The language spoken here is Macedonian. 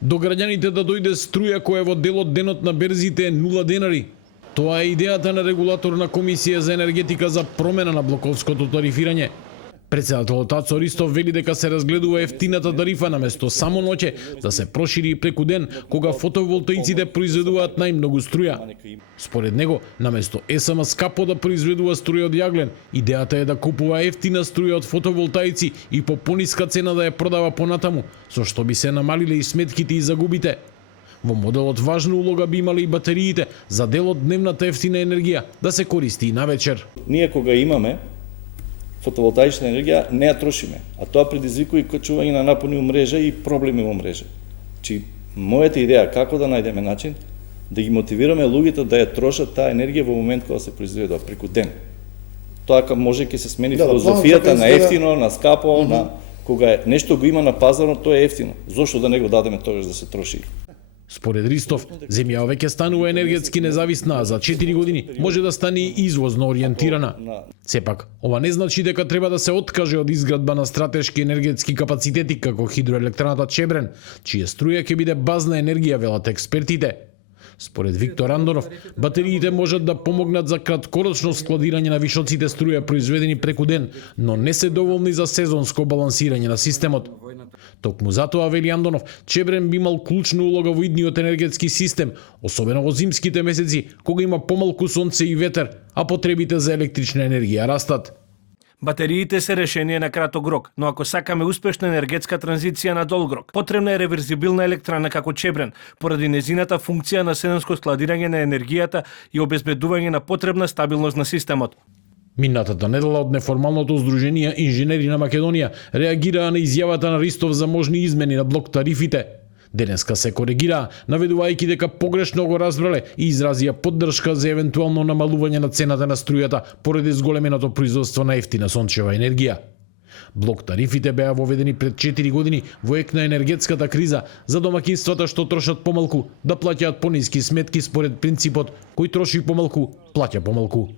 До граѓаните да дојде струја која во дел од денот на берзите е 0 денари. Тоа е идејата на регулаторна комисија за енергетика за промена на блоковското тарифирање. Председателот Ацо Ристов вели дека се разгледува ефтината тарифа наместо само ноќе да се прошири и преку ден, кога фотоволтаиците произведуваат најмногу струја. Според него, наместо ЕСМ скапо да произведува струја од јаглен, идејата е да купува ефтина струја од фотоволтаици и по пониска цена да ја продава понатаму, со што би се намалиле и сметките и загубите. Во моделот важна улога би имале и батериите за дел од дневната ефтина енергија да се користи и навечер. Ние кога имаме фотоволтаична енергија не ја трошиме, а тоа предизвикува и качување на напони у мрежа и проблеми во мрежа. Чи мојата идеја како да најдеме начин да ги мотивираме луѓето да ја трошат таа енергија во момент кога се произведува преку ден. Тоа може ќе се смени филозофијата на ефтино, на скапо, на кога нешто го има на пазарот, тоа е ефтино. Зошто да не го дадеме тогаш да се троши? Според Ристов, земја веќе станува енергетски независна, а за 4 години може да стане и извозно ориентирана. Сепак, ова не значи дека треба да се откаже од изградба на стратешки енергетски капацитети како хидроелектраната Чебрен, чија струја ќе биде базна енергија, велат експертите. Според Виктор Андонов, батериите можат да помогнат за краткорочно складирање на вишоците струја произведени преку ден, но не се доволни за сезонско балансирање на системот. Токму затоа, вели Андонов, Чебрен би имал клучна улога во идниот енергетски систем, особено во зимските месеци, кога има помалку сонце и ветер, а потребите за електрична енергија растат. Батериите се решение на краток рок, но ако сакаме успешна енергетска транзиција на долг рок, потребна е реверзибилна електрана како Чебрен, поради незината функција на сезонско складирање на енергијата и обезбедување на потребна стабилност на системот. Минатата недела од неформалното здружение инженери на Македонија реагираа на изјавата на Ристов за можни измени на блок тарифите. Денеска се коригираа, наведувајќи дека погрешно го разбрале и изразија поддршка за евентуално намалување на цената на струјата поради зголеменото производство на ефтина сончева енергија. Блок тарифите беа воведени пред 4 години во ек на енергетската криза за домаќинствата што трошат помалку да плаќаат пониски сметки според принципот кој троши помалку, плаќа помалку.